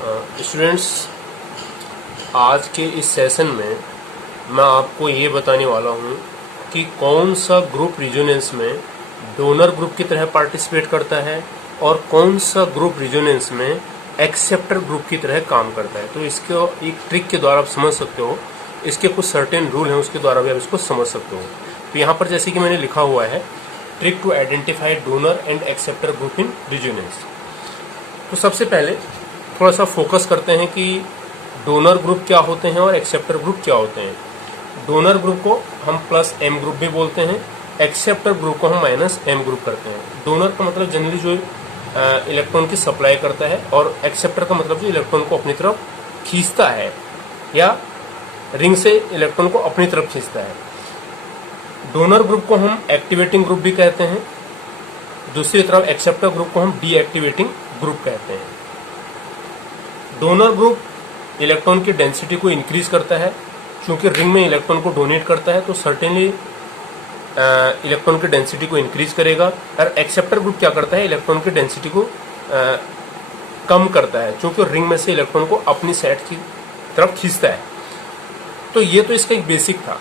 Students, आज के इस सेशन में मैं आपको ये बताने वाला हूँ कि कौन सा ग्रुप रेजोनेंस में डोनर ग्रुप की तरह पार्टिसिपेट करता है और कौन सा ग्रुप रेजोनेंस में एक्सेप्टर ग्रुप की तरह काम करता है। तो इसको एक ट्रिक के द्वारा आप समझ सकते हो, इसके कुछ सर्टेन रूल हैं, उसके द्वारा भी आप इसको समझ सकते हो। तो यहाँ पर जैसे कि मैंने लिखा हुआ है, trick to identify donor and acceptor group in resonance. तो सबसे पहले थोड़ा सा फोकस करते हैं कि डोनर ग्रुप क्या होते हैं और एक्सेप्टर ग्रुप क्या होते हैं। डोनर ग्रुप को हम प्लस एम ग्रुप भी बोलते हैं, एक्सेप्टर ग्रुप को हम माइनस एम ग्रुप करते हैं। डोनर का मतलब जनरली जो इलेक्ट्रॉन की सप्लाई करता है और एक्सेप्टर का मतलब जो इलेक्ट्रॉन को अपनी तरफ खींचता है या रिंग से इलेक्ट्रॉन को अपनी तरफ खींचता है। डोनर ग्रुप को हम एक्टिवेटिंग ग्रुप भी कहते हैं, दूसरी तरफ एक्सेप्टर ग्रुप को हम डीएक्टिवेटिंग ग्रुप कहते हैं। डोनर ग्रुप इलेक्ट्रॉन की डेंसिटी को इंक्रीज करता है, क्योंकि रिंग में इलेक्ट्रॉन को डोनेट करता है तो सर्टेनली इलेक्ट्रॉन की डेंसिटी को इंक्रीज करेगा। और एक्सेप्टर ग्रुप क्या करता है, इलेक्ट्रॉन की डेंसिटी को कम करता है, क्योंकि रिंग में से इलेक्ट्रॉन को अपनी साइड की तरफ खींचता है। तो ये तो इसका एक बेसिक था।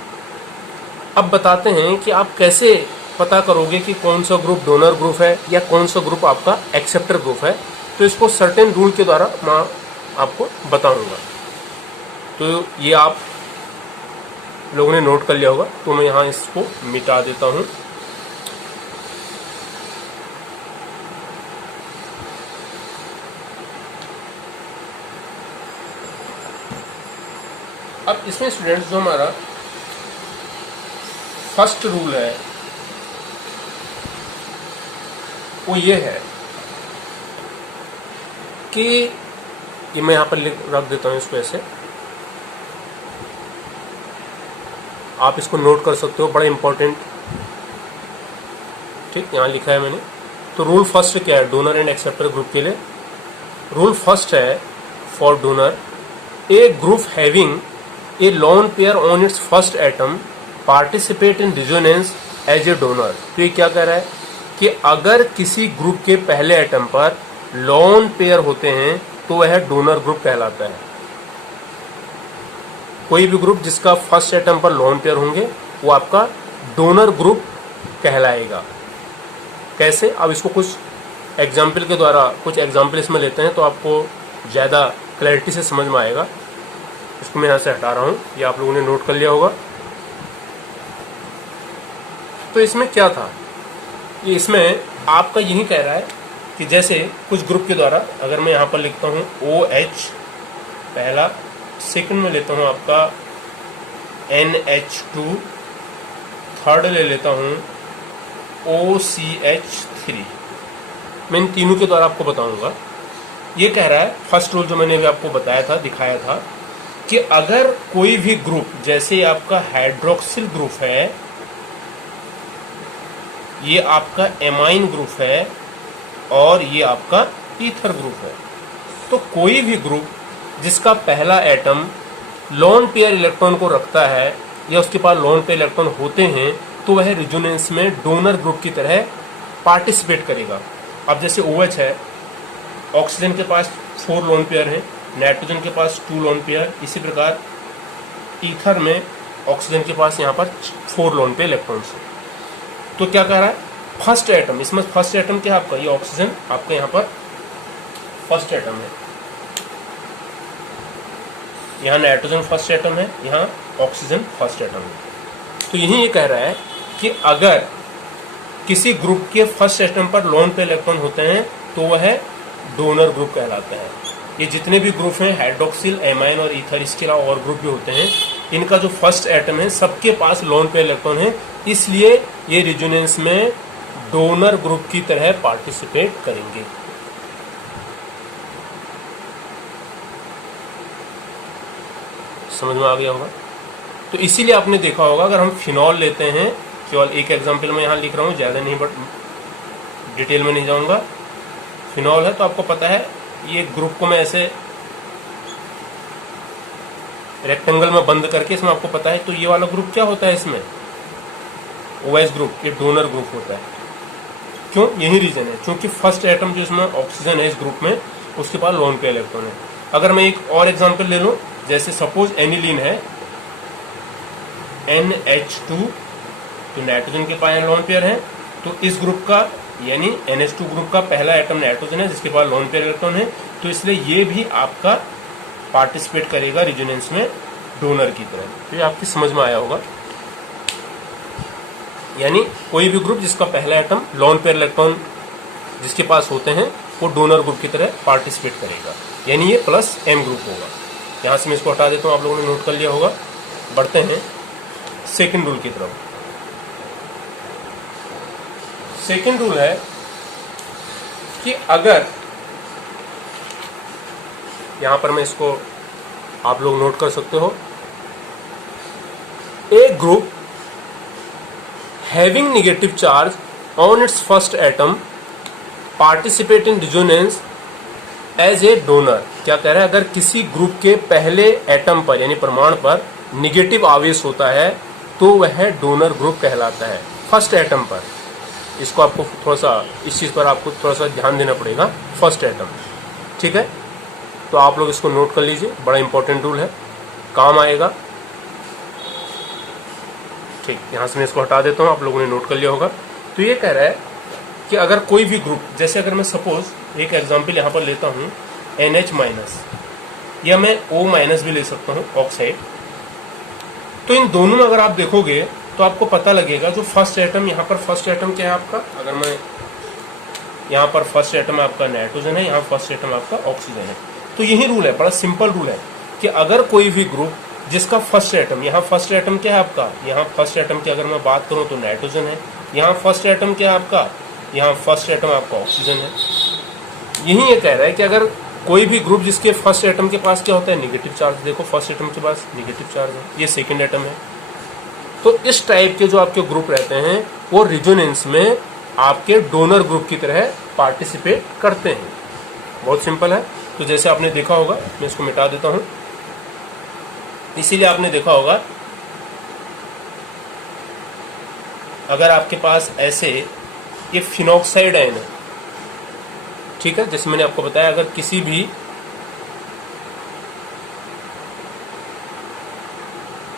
अब बताते हैं कि आप कैसे पता करोगे कि कौन सा ग्रुप डोनर ग्रुप है या कौन सा ग्रुप आपका एक्सेप्टर ग्रुप है। तो इसको सर्टेन रूल के द्वारा मैं आपको बताऊंगा। तो ये आप लोगों ने नोट कर लिया होगा, तो मैं यहाँ इसको मिटा देता हूँ। अब इसमें स्टूडेंट्स जो हमारा फर्स्ट रूल है वो ये है कि ये मैं यहाँ पर रख देता हूँ इसको ऐसे, आप इसको नोट कर सकते हो, बड़ा इंपॉर्टेंट। ठीक, यहाँ लिखा है मैंने। तो रूल फर्स्ट क्या है डोनर एंड एक्सेप्टर ग्रुप के लिए? रूल फर्स्ट है for donor, a group having a lone pair on its first atom participate in resonance as a donor. तो ये क्या कह रहा है कि अगर किसी ग्रुप के पहले एटम पर लोन पेयर होते हैं तो वह डोनर ग्रुप कहलाता है। कोई भी ग्रुप जिसका फर्स्ट एटम पर लोन पेयर होंगे वो आपका डोनर ग्रुप कहलाएगा। कैसे? अब इसको कुछ एग्जाम्पल के द्वारा, कुछ एग्जाम्पल इसमें लेते हैं तो आपको ज़्यादा क्लैरिटी से समझ में आएगा। इसको मैं यहाँ से हटा रहा हूँ, ये आप लोगों ने नोट कर लिया होगा। तो इसमें क्या था, ये इसमें आपका यही कह रहा है कि जैसे कुछ ग्रुप के द्वारा, अगर मैं यहाँ पर लिखता हूँ OH पहला, सेकंड में लेता हूँ आपका NH2, थर्ड ले लेता हूँ OCH3। मैं इन तीनों के द्वारा आपको बताऊंगा। ये कह रहा है, फर्स्ट रूल जो मैंने भी आपको बताया था, दिखाया था, कि अगर कोई भी ग्रुप, जैसे आपका हाइड्रोक्सिल ग्रुप है, ये आपका एमाइन ग्रुप है और ये आपका ईथर ग्रुप है, तो कोई भी ग्रुप जिसका पहला एटम लोन पेयर इलेक्ट्रॉन को रखता है या उसके पास लोन पेयर इलेक्ट्रॉन होते हैं तो वह रेजोनेंस में डोनर ग्रुप की तरह पार्टिसिपेट करेगा। अब जैसे OH है, ऑक्सीजन के पास 4 लोन पेयर हैं, नाइट्रोजन के पास 2 लोन पेयर, इसी प्रकार ईथर में ऑक्सीजन के पास यहाँ पर 4 लोन पेयर इलेक्ट्रॉन्स हैं। तो क्या कह रहा है, फर्स्ट एटम, इसमें फर्स्ट एटम क्या है आपका, ये ऑक्सीजन आपका यहाँ पर फर्स्ट एटम है, यहाँ नाइट्रोजन फर्स्ट एटम है, यहाँ ऑक्सीजन फर्स्ट एटम है। तो यही ये कह रहा है कि अगर किसी ग्रुप के फर्स्ट एटम पर लोन पे इलेक्ट्रॉन होते हैं तो वह डोनर ग्रुप कहलाता है। ये जितने भी ग्रुप हैं, हाइड्रोक्सिल, एमाइन और ईथर, इसके अलावा और ग्रुप भी होते हैं, इनका जो फर्स्ट एटम है सबके पास लोन पे इलेक्ट्रॉन है, इसलिए ये रेजोनेंस में डोनर ग्रुप की तरह पार्टिसिपेट करेंगे। समझ में आ गया होगा? तो इसीलिए आपने देखा होगा, अगर हम फिनॉल लेते हैं, केवल एक एग्जांपल मैं यहाँ लिख रहा हूँ, ज़्यादा नहीं, बट डिटेल में नहीं जाऊँगा। फिनॉल है तो आपको पता है, ये ग्रुप को मैं ऐसे रेक्टेंगल में बंद करके, इसमें आपको पता है, तो ये वाला ग्रुप क्या होता है, इसमें OH ग्रुप, ये डोनर ग्रुप होता है। क्यों? यही रीजन है, क्योंकि फर्स्ट एटम जो इसमें ऑक्सीजन है इस ग्रुप में, उसके पास लोन पेयर इलेक्ट्रॉन है। अगर मैं एक और एग्जांपल ले लूं, जैसे सपोज एनिलीन है NH2, तो नाइट्रोजन के पास लोन पेयर है, तो इस ग्रुप का यानी NH2 ग्रुप का पहला एटम नाइट्रोजन है जिसके पास लोन पेयर इलेक्ट्रॉन है, तो इसलिए ये भी आपका पार्टिसिपेट करेगा रेजोनेंस में डोनर की तरह। तो ये आपकी समझ में आया होगा। यानी कोई भी ग्रुप जिसका पहला एटम लोन पेयर इलेक्ट्रॉन जिसके पास होते हैं वो डोनर ग्रुप की तरह पार्टिसिपेट करेगा, यानी ये प्लस M ग्रुप होगा। यहां से मैं इसको हटा देता हूं, आप लोगों ने नोट कर लिया होगा। बढ़ते हैं सेकंड रूल की तरफ। सेकंड रूल है कि अगर यहां पर मैं इसको आप लोग नोट कर सकते हो, a group having negative charge on its first atom participate in resonance as a donor. क्या कह रहा है, अगर किसी ग्रुप के पहले एटम पर यानी परमाणु पर निगेटिव आवेश होता है तो वह डोनर ग्रुप कहलाता है, फर्स्ट एटम पर। इसको आपको थोड़ा सा, इस चीज पर आपको थोड़ा सा ध्यान देना पड़ेगा, फर्स्ट एटम। ठीक है, तो आप लोग इसको नोट कर लीजिए, बड़ा इंपॉर्टेंट रूल है, काम आएगा। ठीक, यहां से मैं इसको हटा देता हूं, आप लोगों ने नोट कर लिया होगा। तो ये कह रहा है कि अगर कोई भी ग्रुप, जैसे अगर मैं सपोज एक एग्जांपल यहां पर लेता हूं NH-, या मैं O- भी ले सकता हूं, ऑक्साइड। तो इन दोनों में अगर आप देखोगे तो आपको पता लगेगा जो फर्स्ट एटम, यहाँ पर फर्स्ट एटम क्या है आपका, अगर मैं यहाँ पर फर्स्ट एटम आपका नाइट्रोजन है, यहाँ फर्स्ट एटम आपका ऑक्सीजन है। तो यही रूल है, बड़ा सिंपल रूल है कि अगर कोई भी ग्रुप जिसका फर्स्ट एटम, यहाँ फर्स्ट एटम क्या है आपका, यहाँ फर्स्ट एटम की अगर मैं बात करूँ तो नाइट्रोजन है, यहाँ फर्स्ट एटम क्या है आपका, यहाँ फर्स्ट एटम आपका ऑक्सीजन है। यही ये कह रहा है कि अगर कोई भी ग्रुप जिसके फर्स्ट एटम के पास क्या होता है, नेगेटिव चार्ज, देखो फर्स्ट एटम के पास नेगेटिव चार्ज है, ये सेकंड एटम है, तो इस टाइप के जो आपके ग्रुप रहते हैं वो रिजोनेंस में आपके डोनर ग्रुप की तरह पार्टिसिपेट करते हैं। बहुत सिंपल है। तो जैसे आपने देखा होगा, मैं इसको मिटा देता हूं, इसीलिए आपने देखा होगा अगर आपके पास ऐसे ये फिनॉक्साइड आयन है, ठीक है, जैसे मैंने आपको बताया, अगर किसी भी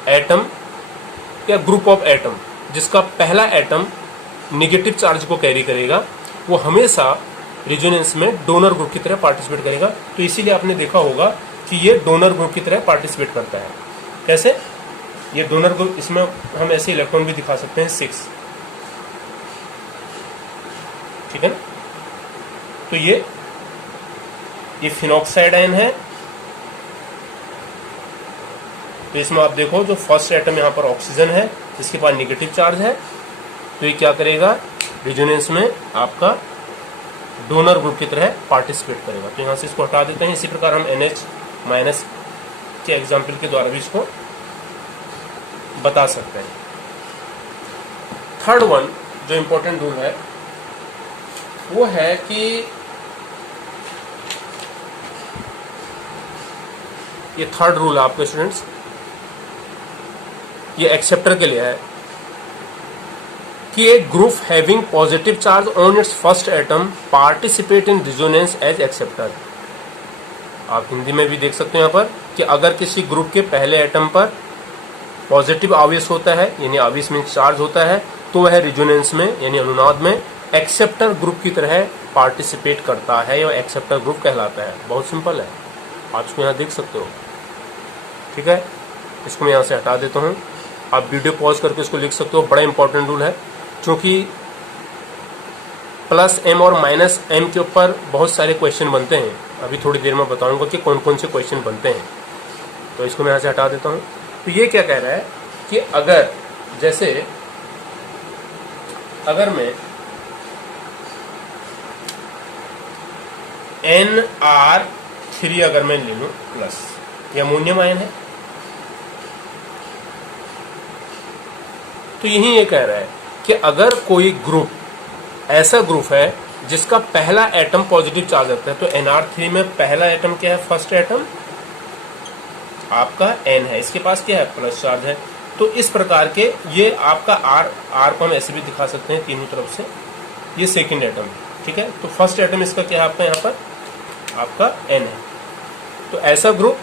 एटम या ग्रुप ऑफ एटम जिसका पहला एटम नेगेटिव चार्ज को कैरी करेगा, वो हमेशा रिजोनेंस में डोनर ग्रुप की तरह पार्टिसिपेट करेगा। तो इसीलिए आपने देखा होगा कि ये डोनर ग्रुप की तरह पार्टिसिपेट करता है। कैसे, ये डोनर ग्रुप, इसमें हम ऐसे इलेक्ट्रॉन भी दिखा सकते हैं 6, ठीक है ना। तो ये फिनॉक्साइड आयन है, तो इसमें आप देखो जो फर्स्ट एटम यहाँ पर ऑक्सीजन है जिसके पास नेगेटिव चार्ज है, तो ये क्या करेगा, रिजोनेंस में आपका डोनर ग्रुप की तरह पार्टिसिपेट करेगा। तो यहाँ से इसको हटा देते हैं। इसी प्रकार हम NH- के एग्जाम्पल के द्वारा भी इसको बता सकते हैं। थर्ड वन जो इंपॉर्टेंट रूल है वो है कि ये थर्ड रूल है आपके स्टूडेंट्स, ये एक्सेप्टर के लिए है कि एक group having positive charge on its first atom participate in resonance as acceptor. आप हिंदी में भी देख सकते हो यहाँ पर कि अगर किसी ग्रुप के पहले एटम पर पॉजिटिव आवेश होता है, यानी आवेश में चार्ज होता है, तो वह रिजोनेंस में यानी अनुनाद में एक्सेप्टर ग्रुप की तरह पार्टिसिपेट करता है, या एक्सेप्टर ग्रुप कहलाता है। बहुत सिंपल है, आप इसको यहाँ देख सकते हो। ठीक है, इसको मैं यहाँ से हटा देता हूँ, आप वीडियो पॉज करके इसको लिख सकते हो। बड़ा इंपॉर्टेंट रूल है, क्योंकि +M और -M के ऊपर बहुत सारे क्वेश्चन बनते हैं। अभी थोड़ी देर में बताऊंगा कि कौन कौन से क्वेश्चन बनते हैं। तो इसको मैं यहाँ से हटा देता हूँ। तो ये क्या कह रहा है कि अगर जैसे अगर मैं NR3 अगर मैं ले लूँ प्लस, ये अमोनियम आयन है, तो यही ये कह रहा है कि अगर कोई ग्रुप ऐसा ग्रुप है जिसका पहला एटम पॉजिटिव चार्ज रहता है, तो NR3 में पहला एटम क्या है, फर्स्ट एटम आपका N है, इसके पास क्या है, प्लस चार्ज है। तो इस प्रकार के ये आपका R को हम ऐसे भी दिखा सकते हैं तीनों तरफ से, ये सेकंड एटम है। ठीक है, तो फर्स्ट एटम इसका क्या है आपका यहाँ पर आपका N है, तो ऐसा ग्रुप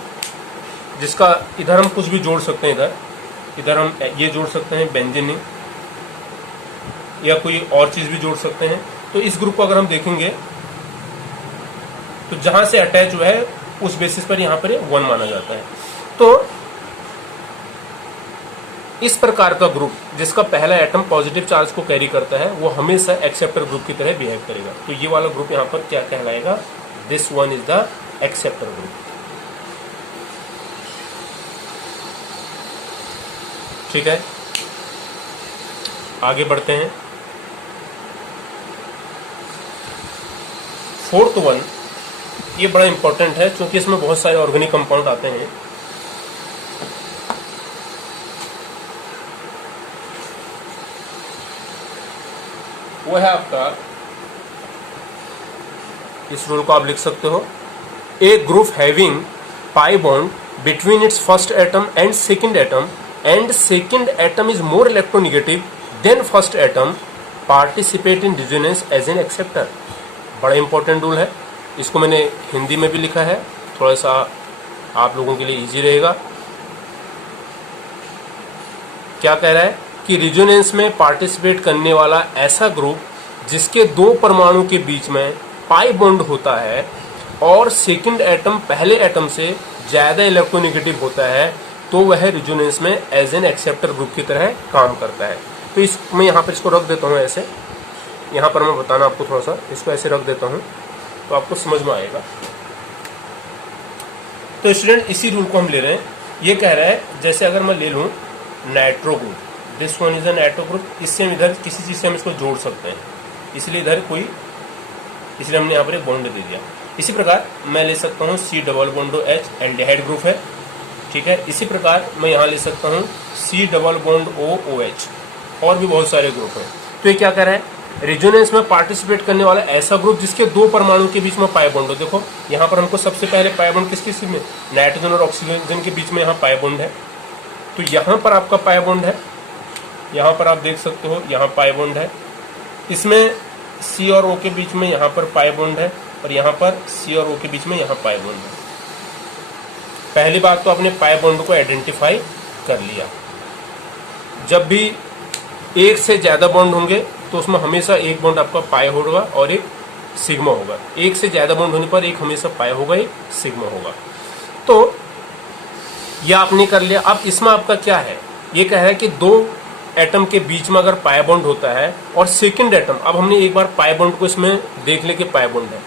जिसका इधर हम कुछ भी जोड़ सकते हैं, इधर हम ये जोड़ सकते हैं बेंजीन, या कोई और चीज भी जोड़ सकते हैं। तो इस ग्रुप को अगर हम देखेंगे तो जहां से अटैच हुआ है उस बेसिस पर यहां पर 1 माना जाता है। तो इस प्रकार का ग्रुप जिसका पहला एटम पॉजिटिव चार्ज को कैरी करता है वो हमेशा एक्सेप्टर ग्रुप की तरह बिहेव करेगा। तो ये वाला ग्रुप यहां पर क्या कहलाएगा? This one is the acceptor group. ठीक है, आगे बढ़ते हैं। फोर्थ वन, ये बड़ा इंपॉर्टेंट है क्योंकि इसमें बहुत सारे ऑर्गेनिक कंपाउंड आते हैं। वो है आपका, इस रूल को आप लिख सकते हो, a group having pi bond between its first atom and second atom and second atom is more electronegative than first atom participate in resonance as an acceptor. बड़ा इंपॉर्टेंट रूल है, इसको मैंने हिंदी में भी लिखा है, थोड़ा सा आप लोगों के लिए इजी रहेगा। क्या कह रहा है कि रेजोनेंस में पार्टिसिपेट करने वाला ऐसा ग्रुप जिसके 2 परमाणु के बीच में पाई बॉन्ड होता है और सेकंड एटम पहले एटम से ज्यादा इलेक्ट्रोनेगेटिव होता है, तो वह रेजोनेंस में एज एन एक्सेप्टर ग्रुप की तरह काम करता है। तो मैं यहाँ पर इसको रख देता हूँ ऐसे, यहाँ पर मैं बताना आपको थोड़ा सा, इसको ऐसे रख देता हूँ तो आपको समझ में आएगा। तो स्टूडेंट इसी रूल को हम ले रहे हैं। ये कह रहा है जैसे अगर मैं ले लूँ nitro group, this one is a nitro group, इससे हम इधर किसी चीज से हम इसको जोड़ सकते हैं, इसलिए इधर कोई, इसलिए हमने यहाँ पर एक बॉन्ड दे दिया। इसी प्रकार मैं ले सकता हूँ C double bond H, aldehyde group है। ठीक है, इसी प्रकार मैं यहाँ ले सकता हूँ C double bond O OH, और भी बहुत सारे ग्रुप हैं। तो ये क्या कह रहा है? रेजोनेंस में पार्टिसिपेट करने वाला ऐसा ग्रुप जिसके 2 परमाणु के बीच में पाई बॉन्ड हो। देखो यहाँ पर हमको सबसे पहले पाई बॉन्ड किस किस में, नाइट्रोजन और ऑक्सीजन के बीच में यहाँ पाई बॉन्ड है। तो यहाँ पर आपका पाई बॉन्ड है, यहाँ पर आप देख सकते हो यहाँ पाई बॉन्ड है, इसमें C और O के बीच में यहाँ पर पाई बॉन्ड है, और यहाँ पर C और O के बीच में यहाँ पाई बॉन्ड है। पहली बात तो आपने पाई बॉन्ड को आइडेंटिफाई कर लिया। जब भी एक से ज्यादा बॉन्ड होंगे तो उसमें हमेशा एक बॉन्ड आपका पाई होगा और एक सिग्मा होगा। एक से ज्यादा बॉन्ड होने पर एक हमेशा पाई होगा, एक सिग्मा होगा। तो यह आपने कर लिया। अब इसमें आपका क्या है, ये कह रहा है कि 2 एटम के बीच में अगर पाई बॉन्ड होता है और सेकंड एटम, अब हमने एक बार पाई बॉन्ड को इसमें देख ले कि पाई बॉन्ड है,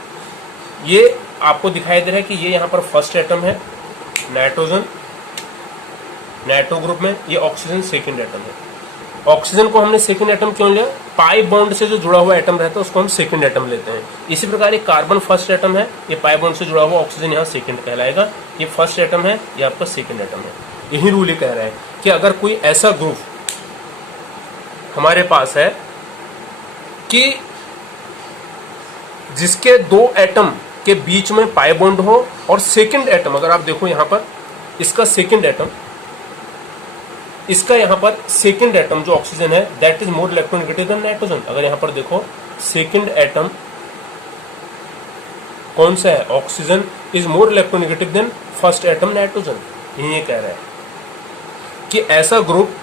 ये आपको दिखाई दे रहा है कि ये यहाँ पर फर्स्ट एटम है नाइट्रोजन, नाइट्रो ग्रुप में, ये ऑक्सीजन सेकंड एटम है। ऑक्सीजन को हमने सेकंड एटम क्यों लिया? पाई बॉन्ड से जो जुड़ा हुआ एटम रहता है उसको हम सेकंड एटम लेते हैं। इसी प्रकार एक कार्बन फर्स्ट एटम है, ये पाई बॉन्ड से जुड़ा हुआ ऑक्सीजन यहाँ सेकंड कहलाएगा। ये फर्स्ट एटम है, ये आपका सेकंड एटम है। यही रूल ये कह रहा है कि अगर कोई ऐसा ग्रुप हमारे पास है कि जिसके 2 एटम के बीच में पाई बॉन्ड हो और सेकंड एटम, अगर आप देखो यहाँ पर इसका सेकंड एटम, इसका यहाँ पर सेकंड एटम जो ऑक्सीजन है that is more electronegative then nitrogen. अगर यहाँ पर देखो सेकंड एटम कौन सा है, oxygen is more electronegative than first atom nitrogen. ये कह रहा है कि ऐसा ग्रुप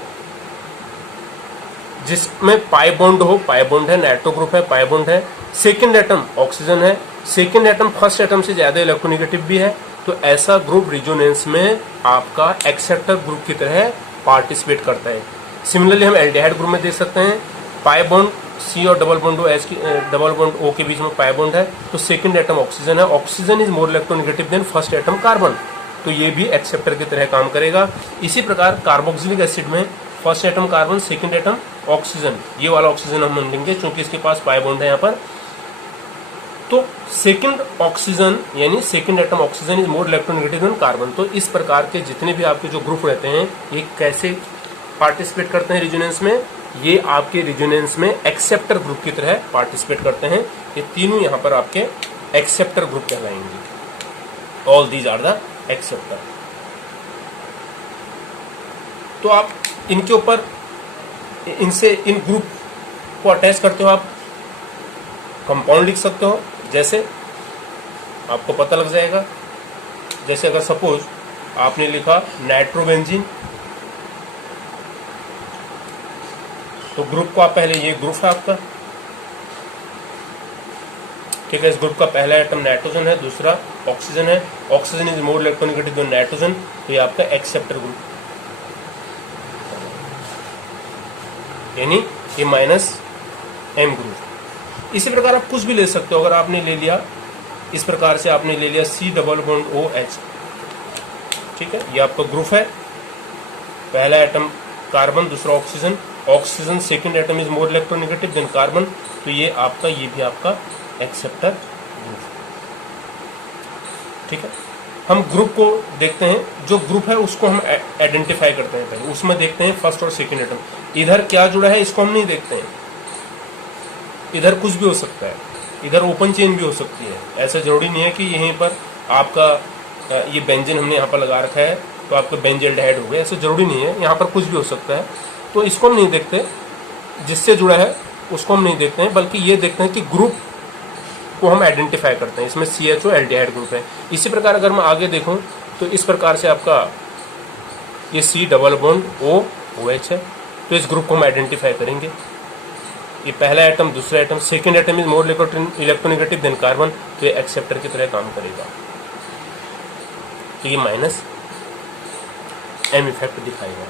जिसमें पाई बॉन्ड हो, पाई बॉन्ड है, नाइट्रो ग्रुप है, पाई बॉन्ड है, सेकंड एटम ऑक्सीजन है, सेकंड एटम फर्स्ट एटम से ज्यादा इलेक्ट्रोनेगेटिव भी है, तो ऐसा ग्रुप रेजोनेंस में आपका एक्सेप्टर ग्रुप की तरह पार्टिसिपेट करता है। सिमिलरली हम एल्डिहाइड ग्रुप में देख सकते हैं, पाई बॉन्ड C और डबल बॉन्ड H की डबल बॉन्ड O के बीच में पाई बॉन्ड है, तो सेकंड एटम ऑक्सीजन है, oxygen is more electronegative than first atom carbon, तो ये भी एक्सेप्टर की तरह काम करेगा। इसी प्रकार कार्बोक्सिलिक एसिड में first atom carbon, second atom oxygen, ये वाला ऑक्सीजन हम मान लेंगे क्योंकि इसके पास पाई बॉन्ड है यहाँ पर। तो सेकंड ऑक्सीजन यानी second atom oxygen is more electronegative then carbon. तो इस प्रकार के जितने भी आपके जो ग्रुप रहते हैं ये कैसे पार्टिसिपेट करते हैं रेजोनेंस में, ये आपके रेजोनेंस में एक्सेप्टर ग्रुप की तरह पार्टिसिपेट करते हैं। ये तीनों यहाँ पर आपके एक्सेप्टर ग्रुप कहलाएंगे। All these are the acceptor. तो आप इनके ऊपर इनसे इन ग्रुप को अटैच करते हो, आप कंपाउंड लिख सकते हो। जैसे आपको पता लग जाएगा, जैसे अगर सपोज आपने लिखा नाइट्रोबेंजीन, तो ग्रुप को आप पहले, ये ग्रुप है आपका, ठीक है। इस ग्रुप का पहला एटम नाइट्रोजन है, दूसरा ऑक्सीजन है। Oxygen is more electronegative then nitrogen, तो ये आपका एक्सेप्टर ग्रुप, यानी ये -M ग्रुप। इसी प्रकार आप कुछ भी ले सकते हो। अगर आपने ले लिया इस प्रकार से, आपने ले लिया C डबल बॉन्ड OH, ठीक है, ये आपका ग्रुप है। पहला एटम कार्बन, दूसरा oxygen. Oxygen second atom is more electronegative then carbon, तो ये आपका, ये भी आपका एक्सेप्टर ग्रुप, ठीक है। हम ग्रुप को देखते हैं, जो ग्रुप है उसको हम आइडेंटिफाई करते हैं पहले, उसमें देखते हैं फर्स्ट और सेकंड एटम। इधर क्या जुड़ा है इसको हम नहीं देखते हैं, इधर कुछ भी हो सकता है, इधर ओपन चेन भी हो सकती है। ऐसा जरूरी नहीं है कि यहीं पर आपका ये बेंजीन हमने यहाँ पर लगा रखा है तो आपका बेंजल्डिहाइड हो गया, ऐसा जरूरी नहीं है, यहाँ पर कुछ भी हो सकता है। तो इसको हम नहीं देखते, जिससे जुड़ा है उसको हम नहीं देखते हैं, बल्कि ये देखते हैं कि ग्रुप को हम आइडेंटिफाई करते हैं। इसमें CHO एल्डिहाइड ग्रुप है। इसी प्रकार अगर मैं आगे देखूं तो इस प्रकार से आपका ये C डबल बॉन्ड OH है, तो इस ग्रुप को हम आइडेंटिफाई करेंगे। ये पहला एटम, दूसरा atom, second atom is more electronegative then carbon, तो ये एक्सेप्टर की तरह काम करेगा। तो ये -M इफेक्ट दिखाएगा।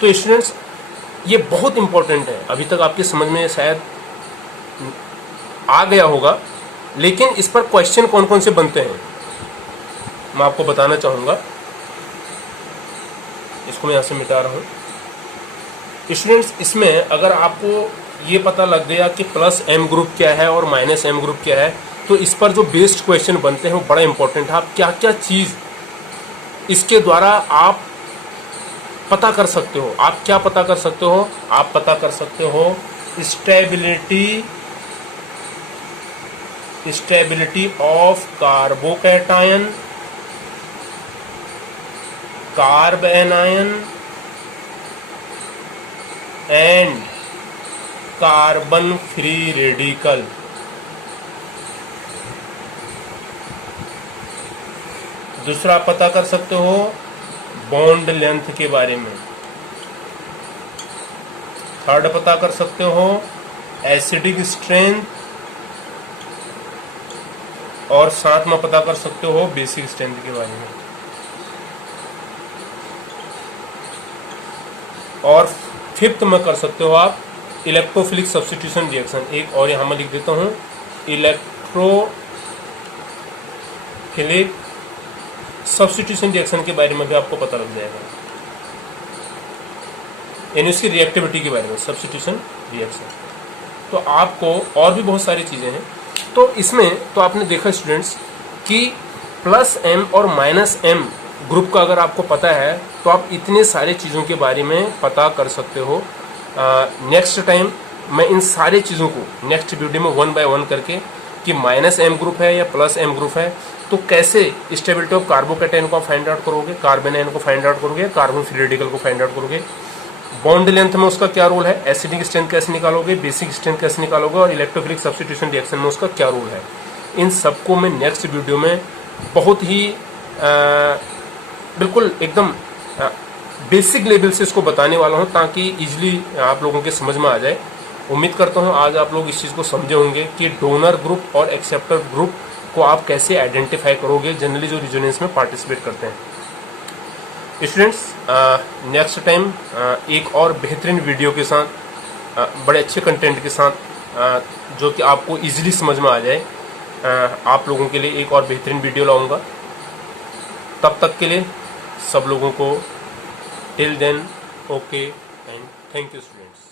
तो स्टूडेंट्स, ये बहुत इंपॉर्टेंट है। अभी तक आपकी समझ में शायद आ गया होगा, लेकिन इस पर क्वेश्चन कौन कौन से बनते हैं मैं आपको बताना चाहूंगा। इसको मैं यहां से मिटा रहा हूं। स्टूडेंट्स, इसमें अगर आपको ये पता लग गया कि +M ग्रुप क्या है और -M ग्रुप क्या है, तो इस पर जो बेस्ड क्वेश्चन बनते हैं वो बड़ा इंपॉर्टेंट है। आप क्या क्या चीज इसके द्वारा आप पता कर सकते हो। आप क्या पता कर सकते हो? आप पता कर सकते हो stability of carbocation, carb anion and carbon free radical. दूसरा पता कर सकते हो बॉन्ड लेंथ के बारे में। थर्ड पता कर सकते हो एसिडिक स्ट्रेंथ, और साथ में पता कर सकते हो बेसिक स्ट्रेंथ के बारे में। और फिफ्थ में कर सकते हो आप इलेक्ट्रोफिलिक सब्स्टिट्यूशन रिएक्शन। एक और यहां मैं लिख देता हूं, इलेक्ट्रोफिलिक सब्स्टिट्यूशन रिएक्शन के बारे में भी आपको पता लग जाएगा, यानी उसकी रिएक्टिविटी के बारे में, सब्स्टिट्यूशन रिएक्शन। तो आपको और भी बहुत सारी चीजें हैं। तो इसमें तो आपने देखा स्टूडेंट्स कि +M और -M ग्रुप का अगर आपको पता है तो आप इतने सारे चीज़ों के बारे में पता कर सकते हो। नेक्स्ट टाइम मैं इन सारी चीज़ों को नेक्स्ट वीडियो में 1 बाय 1 करके कि -M ग्रुप है या +M ग्रुप है, तो कैसे स्टेबिलिटी ऑफ कार्बोकैटायन को फाइंड आउट करोगे, कार्बन आयन को फाइंड आउट करोगे, कार्बन फ्री रेडिकल को फाइंड आउट करोगे, बॉन्ड लेंथ में उसका क्या रोल है, एसिडिक स्ट्रेंथ कैसे निकालोगे, बेसिक स्ट्रेंथ कैसे निकालोगे, और इलेक्ट्रोफिलिक सब्स्टिट्यूशन रिएक्शन में उसका क्या रोल है। इन सबको मैं नेक्स्ट वीडियो में बहुत ही बिल्कुल एकदम बेसिक लेवल से इसको बताने वाला हूं, ताकि इजीली आप लोगों के समझ में आ जाए। उम्मीद करता हूं आज आप लोग इस चीज़ को समझे होंगे कि डोनर ग्रुप और एक्सेप्टर ग्रुप को आप कैसे आइडेंटिफाई करोगे जनरली जो रिजोनेंस में पार्टिसिपेट करते हैं। स्टूडेंट्स, नेक्स्ट टाइम एक और बेहतरीन वीडियो के साथ, बड़े अच्छे कंटेंट के साथ, जो कि आपको इजीली समझ में आ जाए, आप लोगों के लिए एक और बेहतरीन वीडियो लाऊंगा। तब तक के लिए सब लोगों को till then okay and thank you students.